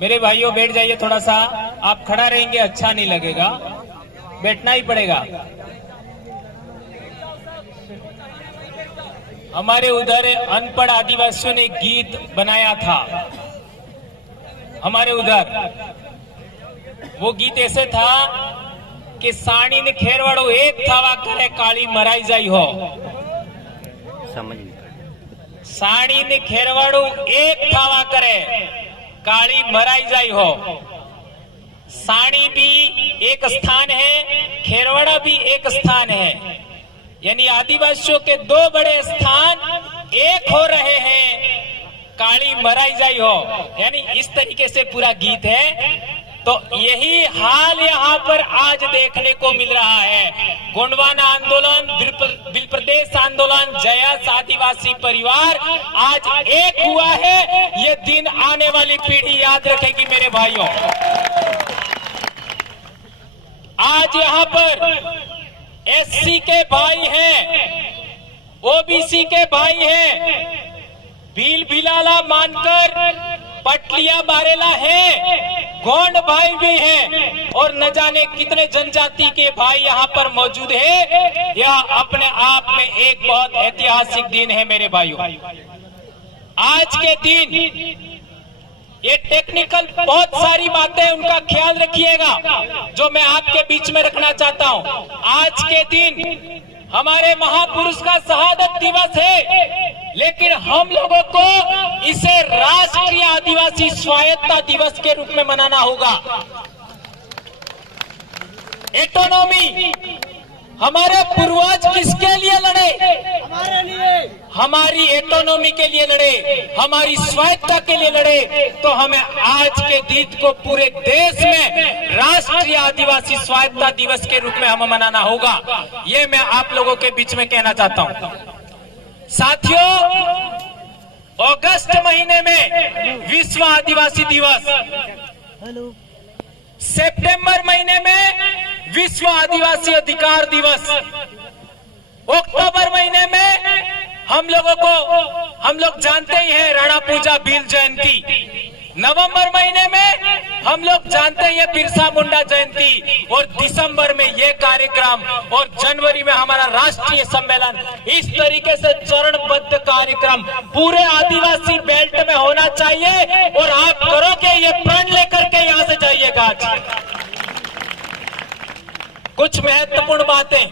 मेरे भाइयों बैठ जाइए थोड़ा सा। आप खड़ा रहेंगे अच्छा नहीं लगेगा, बैठना ही पड़ेगा। हमारे उधर अनपढ़ आदिवासियों ने गीत बनाया था। हमारे उधर वो गीत ऐसे था कि साड़ी ने खेरवाड़ो एक थावा करे काली मराई जाई हो। समझ साड़ी ने खेरवाड़ो एक थावा करे काली मराई जाई हो। साड़ी भी एक स्थान है, खेरवाड़ा भी एक स्थान है, यानी आदिवासियों के दो बड़े स्थान एक हो रहे हैं, काली मराई जाई हो, यानी इस तरीके से पूरा गीत है। तो यही हाल यहाँ पर आज देखने को मिल रहा है। गोंडवाना आंदोलन, बिल प्रदेश आंदोलन, जयास आदिवासी परिवार आज एक हुआ है। ये दिन आने वाली पीढ़ी याद रखेगी मेरे भाइयों। आज यहाँ पर एससी के भाई हैं, ओबीसी के भाई हैं, भील भिलाला मानकर पटलिया बारेला है, गोंड भाई भी हैं और न जाने कितने जनजाति के भाई यहाँ पर मौजूद है। यह अपने आप में एक बहुत ऐतिहासिक दिन है मेरे भाइयों। आज के दिन ये टेक्निकल बहुत सारी बातें उनका ख्याल रखिएगा जो मैं आपके बीच में रखना चाहता हूँ। आज के दिन हमारे महापुरुष का शहादत दिवस है, लेकिन हम लोगों को इसे राष्ट्रीय आदिवासी स्वायत्तता दिवस के रूप में मनाना होगा। ऑटोनॉमी, हमारे पूर्वज किसके लिए लड़े? हमारे लिए, हमारी ऑटोनॉमी के लिए लड़े, हमारी स्वायत्तता के लिए लड़े। तो हमें आज के दिन को पूरे देश में राष्ट्रीय आदिवासी स्वायत्तता दिवस के रूप में हमें मनाना होगा। ये मैं आप लोगों के बीच में कहना चाहता हूँ। साथियों, अगस्त महीने में विश्व आदिवासी दिवस, सितंबर महीने में विश्व आदिवासी अधिकार दिवस, अक्टूबर महीने में हम लोग जानते ही हैं राणा पूजा भील जयंती, नवंबर महीने में हम लोग जानते हैं बिरसा मुंडा जयंती, और दिसंबर में ये कार्यक्रम, और जनवरी में हमारा राष्ट्रीय सम्मेलन। इस तरीके से चरणबद्ध कार्यक्रम पूरे आदिवासी बेल्ट में होना चाहिए और आप करोगे ये प्रण लेकर के यहाँ से जाइएगा। कुछ महत्वपूर्ण बातें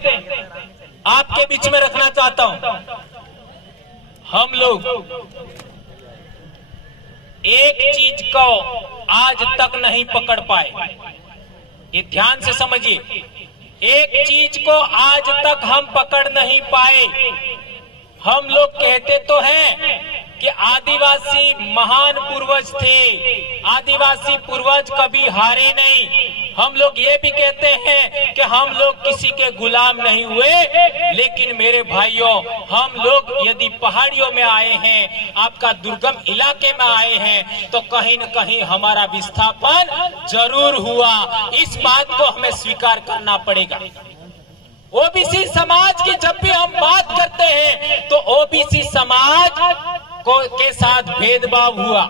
आपके बीच में रखना चाहता हूं। हम लोग एक चीज को आज तक नहीं पकड़ पाए, ये ध्यान से समझिए। एक चीज को आज तक हम पकड़ नहीं पाए। हम लोग कहते तो हैं कि आदिवासी महान पूर्वज थे, आदिवासी पूर्वज कभी हारे नहीं। हम लोग ये भी कहते हैं कि हम लोग किसी के गुलाम नहीं हुए। लेकिन मेरे भाइयों, हम लोग यदि पहाड़ियों में आए हैं, आपका दुर्गम इलाके में आए हैं, तो कहीं न कहीं हमारा विस्थापन जरूर हुआ। इस बात को हमें स्वीकार करना पड़ेगा। ओबीसी समाज की जब भी हम बात करते हैं तो ओबीसी समाज के साथ भेदभाव हुआ,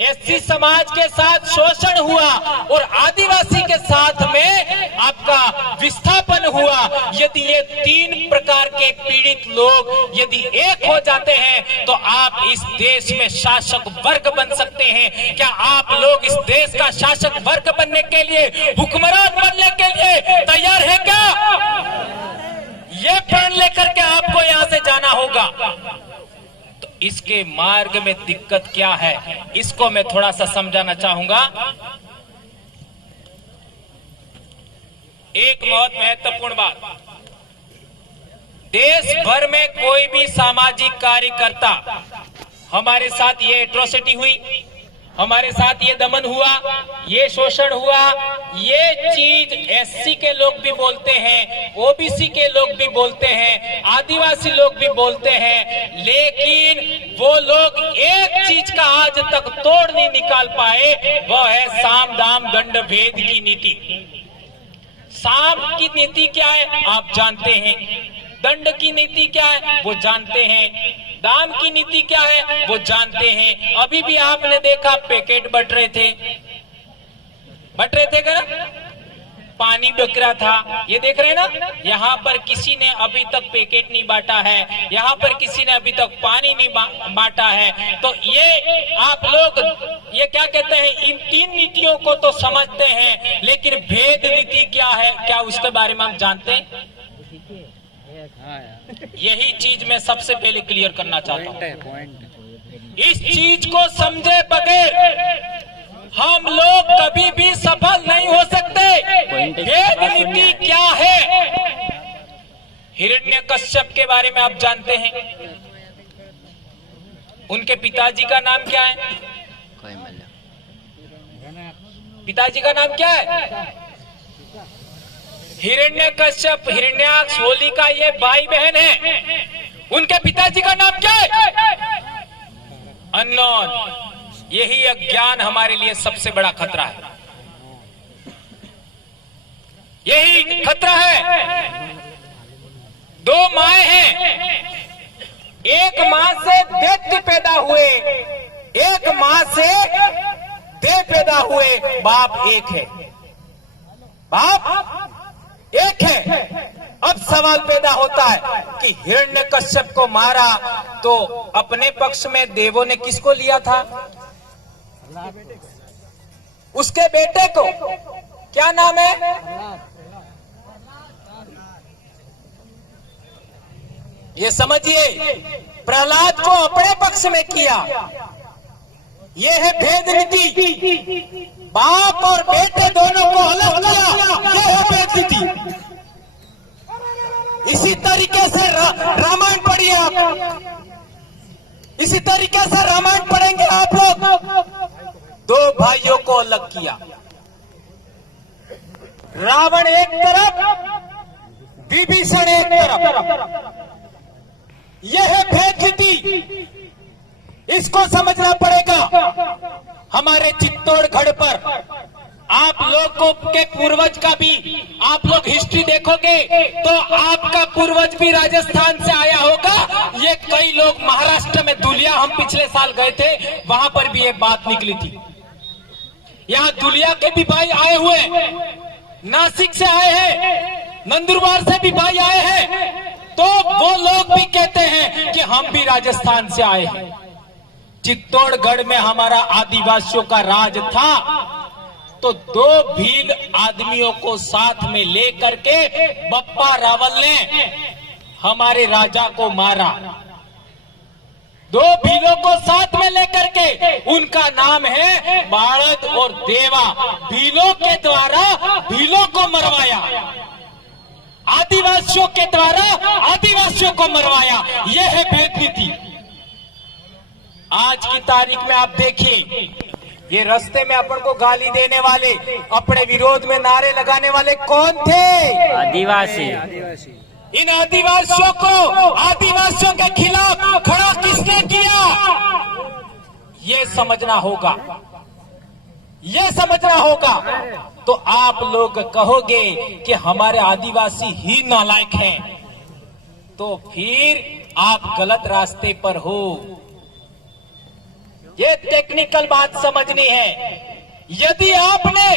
एससी समाज के साथ शोषण हुआ और आदिवासी के साथ में आपका विस्थापन हुआ। यदि ये तीन प्रकार के पीड़ित लोग यदि एक हो जाते हैं तो आप इस देश में शासक वर्ग बन सकते हैं। क्या आप लोग इस देश का शासक वर्ग बनने के लिए, हुक्मरान बनने के लिए तैयार है क्या? ये प्रण लेकर के आपको यहाँ से जाना होगा। तो इसके मार्ग में दिक्कत क्या है, इसको मैं थोड़ा सा समझाना चाहूंगा। एक बहुत महत्वपूर्ण बात, देश भर में कोई भी सामाजिक कार्यकर्ता, हमारे साथ ये एट्रोसिटी हुई, हमारे साथ ये दमन हुआ, ये शोषण हुआ, ये चीज एससी के लोग भी बोलते हैं, ओबीसी के लोग भी बोलते हैं, आदिवासी लोग भी बोलते हैं, लेकिन वो लोग एक चीज का आज तक तोड़ नहीं निकाल पाए, वो है साम दाम दंड भेद की नीति। साम की नीति क्या है आप जानते हैं, दंड की नीति क्या है वो जानते हैं। दाम की नीति क्या है वो जानते हैं। अभी भी आपने देखा पैकेट बट रहे थे क्या ना, पानी बिक रहा था, ये देख रहे हैं ना। यहाँ पर किसी ने अभी तक पैकेट नहीं बांटा है, यहाँ पर किसी ने अभी तक पानी नहीं बांटा है। तो ये आप लोग ये क्या कहते हैं, इन तीन नीतियों को तो समझते हैं, लेकिन भेद नीति क्या है, क्या उसके बारे में हम जानते हैं? यही चीज मैं सबसे पहले क्लियर करना चाहता हूँ। इस चीज को समझे बगैर हम लोग कभी भी सफल नहीं हो सकते। भेद नीति क्या है? हिरण्यकश्यप के बारे में आप जानते हैं, उनके पिताजी का नाम क्या है? पिताजी का नाम क्या है? हिरण्यकश्यप, हिरण्याक्ष, होलिका, ये भाई बहन है। उनके पिताजी का नाम क्या है? अननोन। यही अज्ञान हमारे लिए सबसे बड़ा खतरा है, यही खतरा है। दो माए हैं, एक मां से दैत्य पैदा हुए, एक मां से देव पैदा हुए। बाप एक है, बाप एक है। अब सवाल पैदा होता है कि हिरण्यकश्यप को मारा तो अपने पक्ष में देवों ने किसको लिया था? उसके बेटे को। क्या नाम है? ये समझिए, प्रहलाद को अपने पक्ष में किया। ये है भेद नीति। बाप और बेटे दोनों को अलग किया, ये है भेद नीति। इसी तरीके से रामायण पढ़िए आप, इसी तरीके से रामायण पढ़ेंगे आप लोग। दो भाइयों को अलग किया, रावण एक तरफ, विभीषण एक तरफ। यह है भेद नीति, इसको समझना पड़ेगा। हमारे चित्तौड़गढ़ पर आप लोगों के पूर्वज का भी, आप लोग हिस्ट्री देखोगे तो आपका पूर्वज भी राजस्थान से आया होगा। ये कई लोग महाराष्ट्र में दुलिया, हम पिछले साल गए थे, वहां पर भी ये बात निकली थी। यहाँ दुलिया के भी भाई आए हुए, नासिक से आए हैं, नंदुरबार से भी भाई आए हैं। तो वो लोग भी कहते हैं कि हम भी राजस्थान से आए हैं। चित्तौड़गढ़ में हमारा आदिवासियों का राज था, तो दो भील आदमियों को साथ में लेकर के बप्पा रावल ने हमारे राजा को मारा। दो भीलों को साथ में लेकर के, उनका नाम है बाड़द और देवा। भीलों के द्वारा भीलों को मरवाया, आदिवासियों के द्वारा आदिवासियों को मरवाया। यह है भेद नीति। आज की तारीख में आप देखिए, ये रास्ते में अपन को गाली देने वाले, अपने विरोध में नारे लगाने वाले कौन थे? आदिवासी। इन आदिवासियों को, आदिवासियों के खिलाफ खड़ा किसने किया? ये समझना होगा, ये समझना होगा। तो आप लोग कहोगे कि हमारे आदिवासी ही नालायक हैं, तो फिर आप गलत रास्ते पर हो। ये टेक्निकल बात समझनी है। यदि आपने,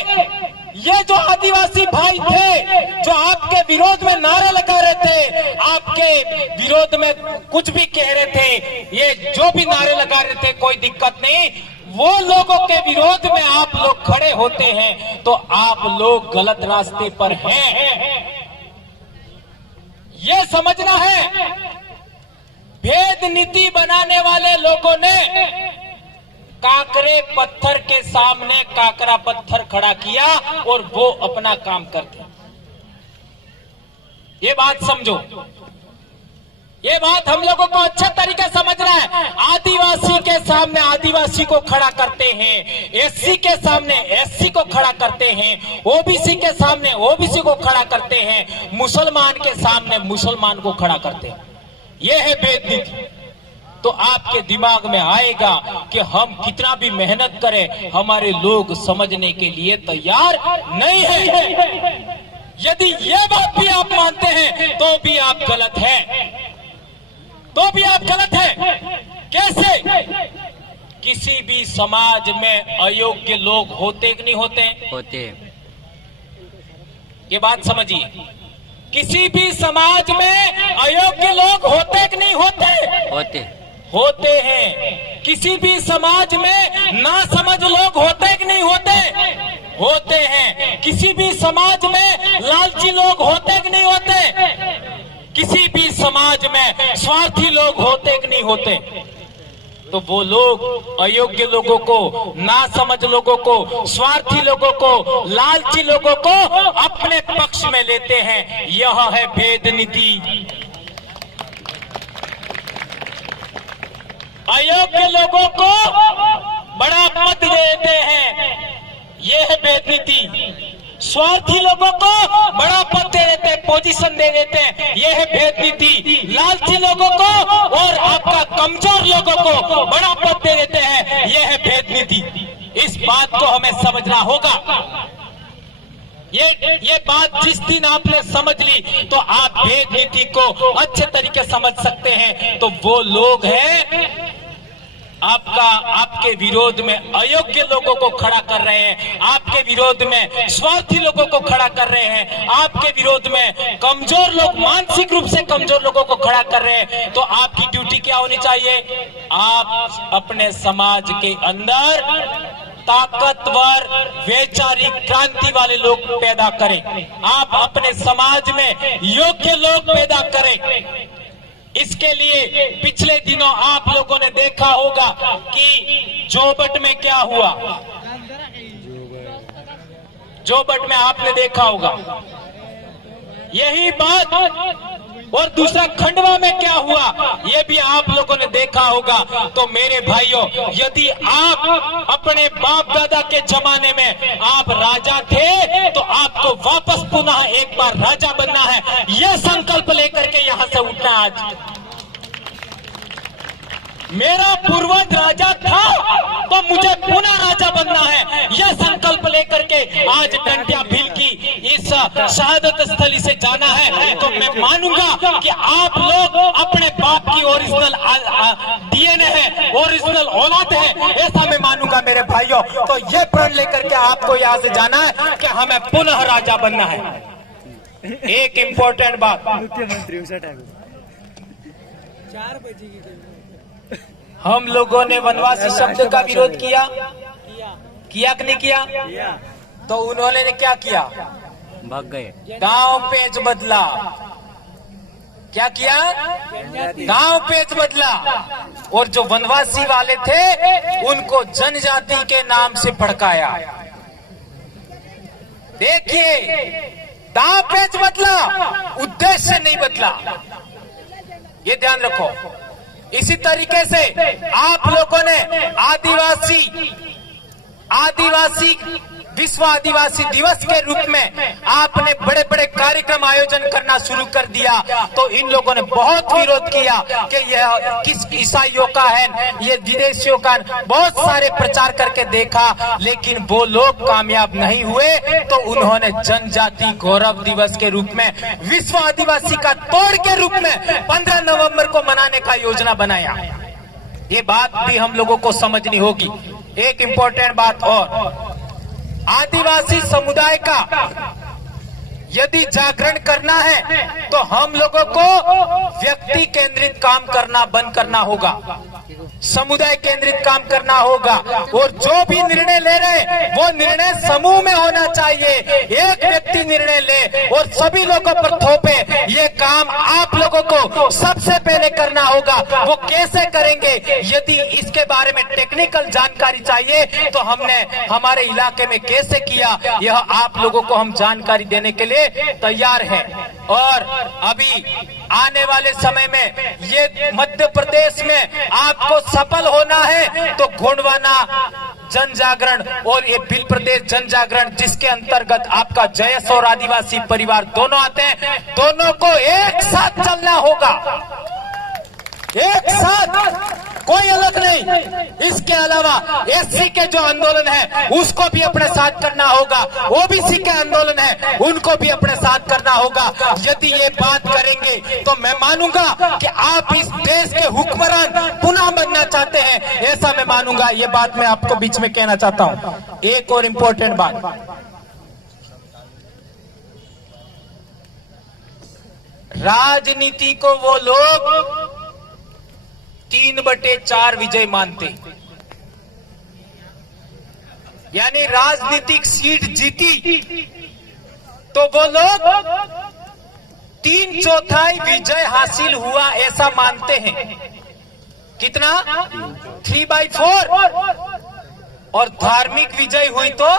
ये जो आदिवासी भाई थे जो आपके विरोध में नारे लगा रहे थे, आपके विरोध में कुछ भी कह रहे थे, ये जो भी नारे लगा रहे थे, कोई दिक्कत नहीं, वो लोगों के विरोध में आप लोग खड़े होते हैं तो आप लोग गलत रास्ते पर हैं, ये समझना है। भेद नीति बनाने वाले लोगों ने काकरे पत्थर के सामने काकरा पत्थर खड़ा किया और वो अपना काम करते। ये बात समझो, ये बात हम लोगों को अच्छे तरीके समझना है। आदिवासी के सामने आदिवासी को खड़ा करते हैं, एससी के सामने एससी को खड़ा करते हैं, ओबीसी के सामने ओबीसी को खड़ा करते हैं, मुसलमान के सामने मुसलमान को खड़ा करते हैं। ये है भेद नीति। तो आपके दिमाग में आएगा कि हम कितना भी मेहनत करें, हमारे लोग समझने के लिए तैयार नहीं है। यदि ये बात भी आप मानते हैं तो भी आप गलत हैं, तो भी आप गलत हैं। से किसी भी समाज में अयोग्य लोग होते कि नहीं होते? होते। ये बात समझिए, किसी भी समाज में अयोग्य लोग होते कि नहीं होते? होते। होते हैं। किसी भी समाज में नासमझ लोग होते कि नहीं होते? होते हैं। किसी भी समाज में लालची लोग होते कि नहीं होते? किसी भी समाज में स्वार्थी लोग होते कि नहीं होते? तो वो लोग अयोग्य लोगों को, नासमझ लोगों को, स्वार्थी लोगों को, लालची लोगों को अपने पक्ष में लेते हैं। यह है भेद नीति। अयोग्य लोगों को बड़ा पद देते हैं, यह है भेद नीति। स्वार्थी लोगों को बड़ा पद दे देते हैं, पोजीशन दे देते हैं, यह है भेद नीति। लालची लोगों को और आपका कमजोर लोगों को बड़ा पद दे देते हैं, यह है भेद नीति। इस बात को हमें समझना होगा। ये बात जिस दिन आपने समझ ली तो आप भेद नीति को अच्छे तरीके समझ सकते हैं। तो वो लोग हैं आपके विरोध में अयोग्य लोगों को खड़ा कर रहे हैं, आपके विरोध में स्वार्थी लोगों को खड़ा कर रहे हैं, आपके विरोध में कमजोर लोग, मानसिक रूप से कमजोर लोगों को खड़ा कर रहे हैं। तो आपकी ड्यूटी क्या होनी चाहिए? आप अपने समाज के अंदर ताकतवर, वैचारिक क्रांति वाले लोग पैदा करें। आप अपने समाज में योग्य लोग पैदा करें। इसके लिए पिछले दिनों आप लोगों ने देखा होगा कि जोबट में क्या हुआ। जोबट में आपने देखा होगा यही बात, और दूसरा खंडवा में क्या हुआ ये भी आप लोगों ने देखा होगा। तो मेरे भाइयों, यदि आप अपने बाप दादा के जमाने में आप राजा थे तो आपको वापस पुनः एक बार राजा बनना है। यह संकल्प लेकर के यहां से उठना। आज मेरा पूर्वज राजा था तो मुझे पुनः राजा बनना है, यह संकल्प लेकर के आज टंटिया भील की इस शहादत स्थली से जाना है। तो मैं मानूंगा कि आप लोग अपने बाप की ओरिजिनल डीएनए है, ओरिजिनल औलाद है, ऐसा मैं मानूंगा मेरे भाइयों। तो यह प्रण लेकर के आपको यहाँ से जाना है कि हमें पुनः राजा बनना है। एक इम्पोर्टेंट बात, मुख्यमंत्री उषा ठाकुर 4 बजे की हम लोगों ने वनवासी शब्द का विरोध किया कि नहीं किया? तो उन्होंने ने क्या किया? भाग गए। गांव पेच बदला। क्या किया? गांव पेच बदला। और जो वनवासी वाले थे उनको जनजाति के नाम से भड़काया। देखिए, गांव पेच बदला, उद्देश्य नहीं बदला, ये ध्यान रखो। इसी तरीके से आप लोगों ने आदिवासी विश्व आदिवासी दिवस के रूप में आपने बड़े बड़े कार्यक्रम आयोजन करना शुरू कर दिया। तो इन लोगों ने बहुत विरोध किया कि यह किस ईसाइयों का है, ये विदेशियों का, बहुत सारे प्रचार करके देखा, लेकिन वो लोग कामयाब नहीं हुए। तो उन्होंने जनजाति गौरव दिवस के रूप में विश्व आदिवासी का तोड़ के रूप में 15 नवंबर को मनाने का योजना बनाया। ये बात भी हम लोगों को समझनी होगी। एक इम्पोर्टेंट बात और, आदिवासी समुदाय का यदि जागरण करना है तो हम लोगों को व्यक्ति केंद्रित काम करना बंद करना होगा, समुदाय केंद्रित काम करना होगा। और जो भी निर्णय ले रहे वो निर्णय समूह में होना चाहिए। एक व्यक्ति निर्णय ले और सभी लोगों पर थोपे, ये काम आप लोगों को सबसे पहले करना होगा। वो कैसे करेंगे? यदि इसके बारे में टेक्निकल जानकारी चाहिए तो हमने हमारे इलाके में कैसे किया, यह आप लोगों को हम जानकारी देने के लिए तैयार हैं। और अभी आने वाले समय में ये मध्य प्रदेश में आपको सफल होना है तो गोंडवाना जन जागरण और ये भील प्रदेश जन जागरण, जिसके अंतर्गत आपका जयस और आदिवासी परिवार दोनों आते हैं, दोनों को एक साथ चलना होगा, एक साथ, कोई अलग नहीं। इसके अलावा एससी के जो आंदोलन है उसको भी अपने साथ करना होगा, ओबीसी के आंदोलन है उनको भी अपने साथ करना होगा। यदि ये बात करेंगे तो मैं मानूंगा कि आप इस देश के हुक्मरान पुनः बनना करना चाहते हैं, ऐसा मैं मानूंगा। ये बात मैं आपको बीच में कहना चाहता हूं। एक और इंपॉर्टेंट बात, राजनीति को वो लोग 3/4 विजय मानते, यानी राजनीतिक सीट जीती तो वो लोग 3/4 विजय हासिल हुआ ऐसा मानते हैं। कितना? 3/4। और धार्मिक विजय हुई तो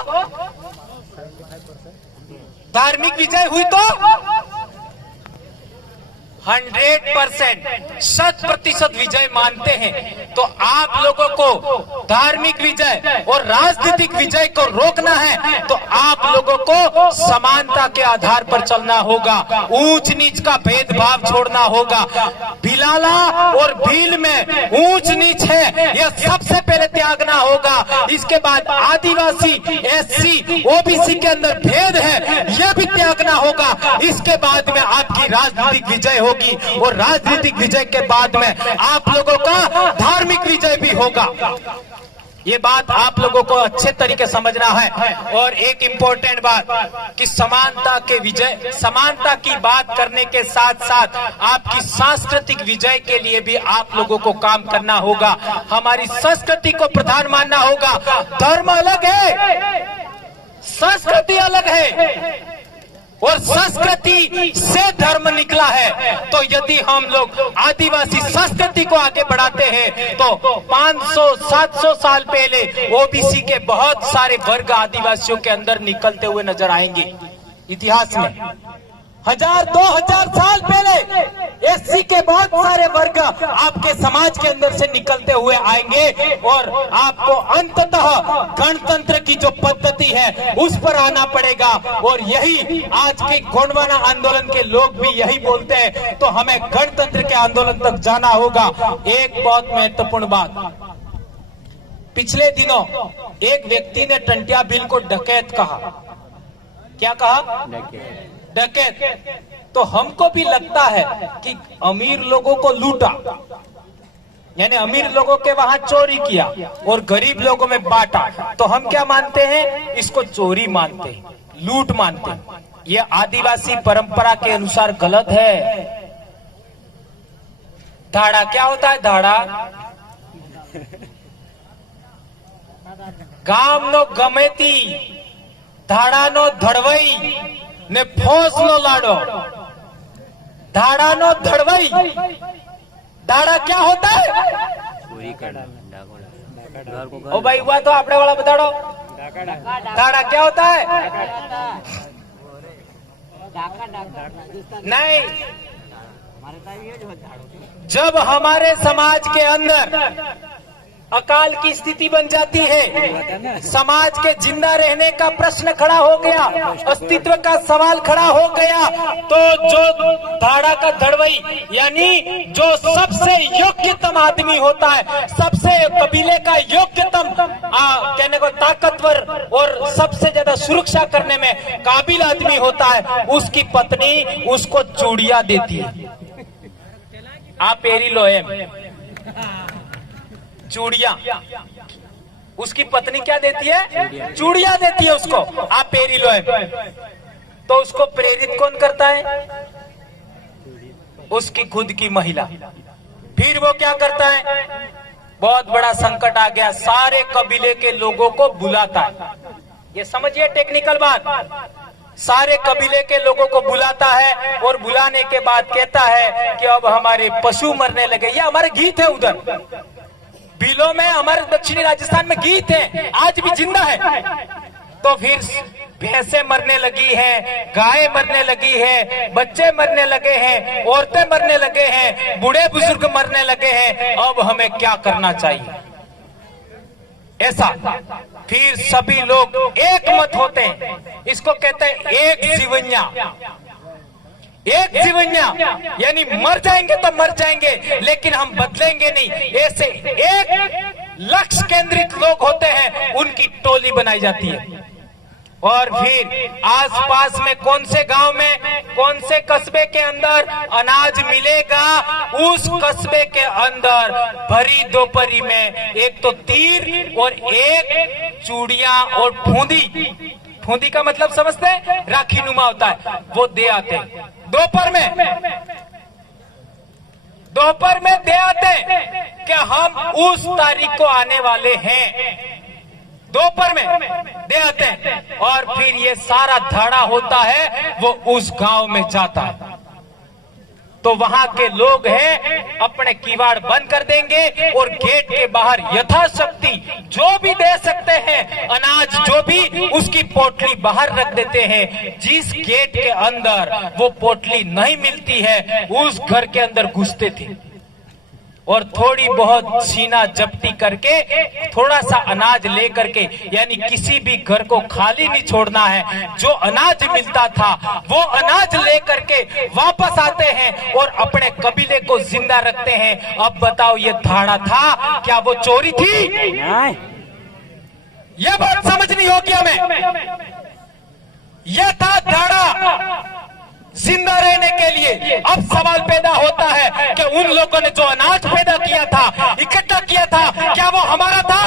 100%, 100% विजय मानते हैं। तो आप लोगों को धार्मिक विजय और राजनीतिक विजय को रोकना है तो आप लोगों को समानता के आधार पर चलना होगा, ऊंच नीच का भेदभाव छोड़ना होगा। भिलाला और भील में ऊंच नीच है, यह सबसे पहले त्यागना होगा। इसके बाद आदिवासी, SC, OBC के अंदर भेद है, यह भी त्यागना होगा। इसके बाद में आपकी राजनीतिक विजय होगी और राजनीतिक विजय के बाद में आप लोगों का धार्मिक विजय भी होगा। ये बात आप लोगों को अच्छे तरीके समझना है। और एक इंपॉर्टेंट बात कि समानता की बात करने के साथ साथ आपकी सांस्कृतिक विजय के लिए भी आप लोगों को काम करना होगा। हमारी संस्कृति को प्रधान मानना होगा। धर्म अलग है, संस्कृति अलग है और संस्कृति से धर्म निकला है। तो यदि हम लोग आदिवासी संस्कृति को आगे बढ़ाते हैं तो 500-700 साल पहले OBC के बहुत सारे वर्ग आदिवासियों के अंदर निकलते हुए नजर आएंगे। इतिहास में 1000-2000 साल पहले SC के बहुत सारे वर्ग आपके समाज के अंदर से निकलते हुए आएंगे और आपको अंततः गणतंत्र की जो पद्धति है उस पर आना पड़ेगा। और यही आज के गोंडवाना आंदोलन के लोग भी यही बोलते हैं। तो हमें गणतंत्र के आंदोलन तक जाना होगा। एक बहुत महत्वपूर्ण बात, पिछले दिनों एक व्यक्ति ने टंटिया बिल को डकैत कहा। क्या कहा? डकैत। तो हमको भी लगता है कि अमीर लोगों को लूटा, यानी अमीर लोगों के वहां चोरी किया और गरीब लोगों में बांटा। तो हम क्या मानते हैं? इसको चोरी मानते हैं, लूट मानते हैं। ये आदिवासी परंपरा के अनुसार गलत है। धाड़ा क्या होता है? धाड़ा गाम नो गमेती, धाड़ा नो धड़वई ने फौज नो लाडो। धाड़ा नो धड़वई, धाड़ा क्या होता है? चोरी करना। ओ भाई हुआ तो आपने वाला बताओ। धाड़ा क्या होता है? नहीं, जब हमारे समाज के अंदर अकाल की स्थिति बन जाती है, समाज के जिंदा रहने का प्रश्न खड़ा हो गया, अस्तित्व का सवाल खड़ा हो गया, तो जो धाड़ा का धड़वई यानी जो सबसे योग्यतम आदमी होता है, सबसे कबीले का योग्यतम कहने को ताकतवर और सबसे ज्यादा सुरक्षा करने में काबिल आदमी होता है, उसकी पत्नी उसको चूड़िया देती है। आप एरी लोहे चूड़िया, उसकी पत्नी क्या देती है? चूड़िया देती है उसको। आप पेरी लो है। तो उसको प्रेरित कौन करता है? उसकी खुद की महिला। फिर वो क्या करता है? बहुत बड़ा संकट आ गया, सारे कबीले के लोगों को बुलाता है। ये समझिए टेक्निकल बात। सारे कबीले के लोगों को बुलाता है और बुलाने के बाद कहता है कि अब हमारे पशु मरने लगे। ये हमारे गीत है, उधर बिलों में हमारे दक्षिणी राजस्थान में गीत है, आज भी जिंदा है। तो फिर भैंसें मरने लगी हैं, गायें मरने लगी है, बच्चे मरने लगे हैं, औरतें मरने लगे हैं, बूढ़े बुजुर्ग मरने लगे हैं, अब हमें क्या करना चाहिए? ऐसा फिर सभी लोग एक मत होते हैं। इसको कहते हैं एक जीवन्या। एक जीवन्या यानी मर जाएंगे तो मर जाएंगे, लेकिन हम बदलेंगे नहीं। ऐसे एक लक्ष्य केंद्रित लोग होते हैं, उनकी टोली बनाई जाती है। और फिर आसपास में कौन से गांव में, कौन से कस्बे के अंदर अनाज मिलेगा, उस कस्बे के अंदर भरी दोपहरी में एक तो तीर और एक चूड़ियां और फूंदी, फूंदी का मतलब समझते हैं, राखी नुमा होता है, वो दे आते दोपहर में दे आते कि हम उस तारीख को आने वाले हैं, दोपहर में दे आते हैं। और फिर ये सारा धाड़ा होता है वो उस गांव में जाता है, तो वहां के लोग हैं अपने किवाड़ बंद कर देंगे और गेट के बाहर यथाशक्ति जो भी दे सकते हैं अनाज, जो भी उसकी पोटली बाहर रख देते हैं। जिस गेट के अंदर वो पोटली नहीं मिलती है उस घर के अंदर घुसते थे और थोड़ी बहुत सीना जपटी करके थोड़ा सा अनाज लेकर के, यानी किसी भी घर को खाली नहीं छोड़ना है, जो अनाज मिलता था वो अनाज लेकर के वापस आते हैं और अपने कबीले को जिंदा रखते हैं। अब बताओ ये धाड़ा था, क्या वो चोरी थी? नहीं। यह बात समझनी होगी हमें। यह था धाड़ा जिंदा रहने के लिए। अब सवाल पैदा होता है कि उन लोगों ने जो अनाज पैदा किया था, इकट्ठा किया था, क्या वो हमारा था?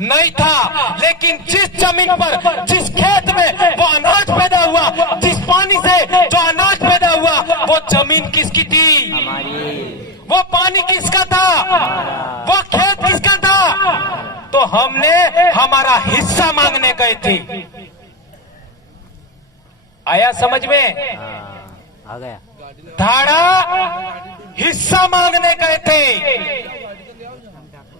नहीं था। लेकिन जिस जमीन पर, जिस खेत में वो अनाज पैदा हुआ, जिस पानी से जो अनाज पैदा हुआ, वो जमीन किसकी थी? हमारी। वो पानी किसका था? वो खेत किसका था? तो हमने हमारा हिस्सा मांगने गए थे। आया समझ में? आ गया। धाड़ा हिस्सा मांगने गए थे।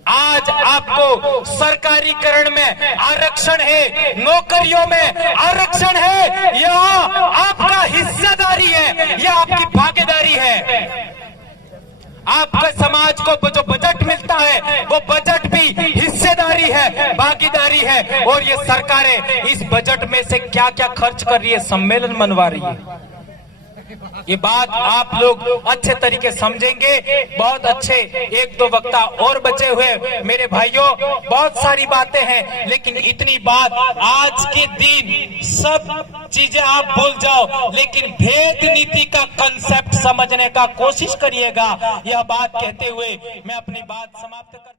आज आपको सरकारीकरण में आरक्षण है, नौकरियों में आरक्षण है, यह आपका हिस्सेदारी है, यह आपकी भागीदारी है। आपके समाज को जो बजट मिलता है वो बजट भी हिस्सेदारी है, भागीदारी है। और ये सरकारें इस बजट में से क्या क्या खर्च कर रही है, सम्मेलन मनवा रही है। ये बात आप लोग अच्छे तरीके समझेंगे। बहुत अच्छे एक दो वक्ता और बचे हुए मेरे भाइयों, बहुत सारी बातें हैं, लेकिन इतनी बात आज के दिन सब चीजें आप भूल जाओ, लेकिन भेद नीति का कंसेप्ट समझने का कोशिश करिएगा। यह बात कहते हुए मैं अपनी बात समाप्त करता हूं।